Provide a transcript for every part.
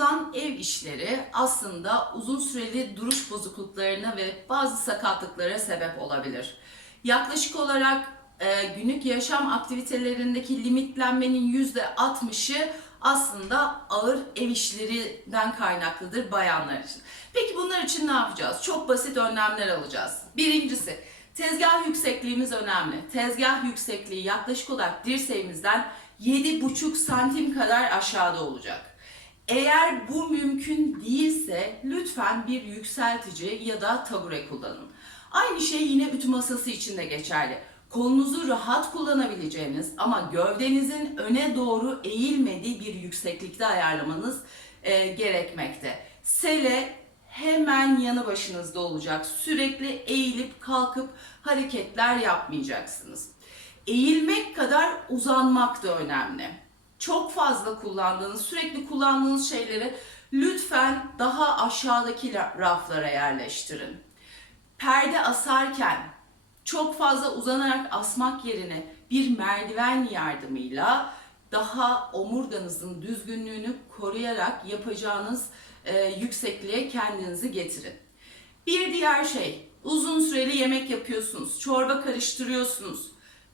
yapılan ev işleri aslında uzun süreli duruş bozukluklarına ve bazı sakatlıklara sebep olabilir. Yaklaşık olarak e, günlük yaşam aktivitelerindeki limitlenmenin %60'ı aslında ağır ev işlerinden kaynaklıdır bayanlar için. Peki bunlar için ne yapacağız? Çok basit önlemler alacağız. Birincisi, tezgah yüksekliğimiz önemli. Tezgah yüksekliği yaklaşık olarak dirseğimizden 7,5 santim kadar aşağıda olacak. Eğer bu mümkün değilse lütfen bir yükseltici ya da tabure kullanın. Aynı şey yine ütü masası için de geçerli. Kolunuzu rahat kullanabileceğiniz ama gövdenizin öne doğru eğilmediği bir yükseklikte ayarlamanız e, gerekmekte. Sele hemen yanı başınızda olacak. Sürekli eğilip kalkıp hareketler yapmayacaksınız. Eğilmek kadar uzanmak da önemli. Çok fazla kullandığınız, sürekli kullandığınız şeyleri lütfen daha aşağıdaki la- raflara yerleştirin. Perde asarken çok fazla uzanarak asmak yerine bir merdiven yardımıyla daha omurganızın düzgünlüğünü koruyarak yapacağınız e, yüksekliğe kendinizi getirin. Bir diğer şey, uzun süreli yemek yapıyorsunuz, çorba karıştırıyorsunuz.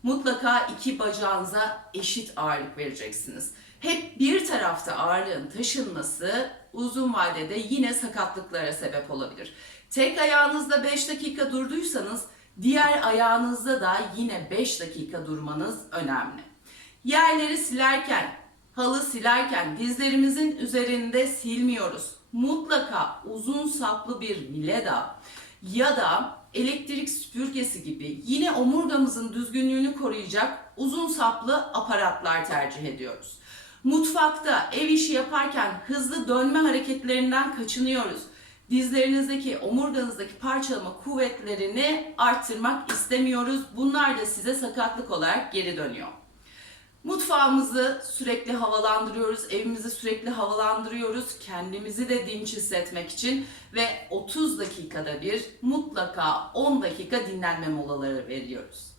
Mutlaka iki bacağınıza eşit ağırlık vereceksiniz. Hep bir tarafta ağırlığın taşınması uzun vadede yine sakatlıklara sebep olabilir. Tek ayağınızda 5 dakika durduysanız diğer ayağınızda da yine 5 dakika durmanız önemli. Yerleri silerken, halı silerken dizlerimizin üzerinde silmiyoruz. Mutlaka uzun saplı bir vileda ya da elektrik süpürgesi gibi yine omurgamızın düzgünlüğünü koruyacak uzun saplı aparatlar tercih ediyoruz. Mutfakta ev işi yaparken hızlı dönme hareketlerinden kaçınıyoruz. Dizlerinizdeki, omurganızdaki parçalama kuvvetlerini arttırmak istemiyoruz. Bunlar da size sakatlık olarak geri dönüyor. Mutfağımızı sürekli havalandırıyoruz, evimizi sürekli havalandırıyoruz. Kendimizi de dinç hissetmek için ve 30 dakikada bir mutlaka 10 dakika dinlenme molaları veriyoruz.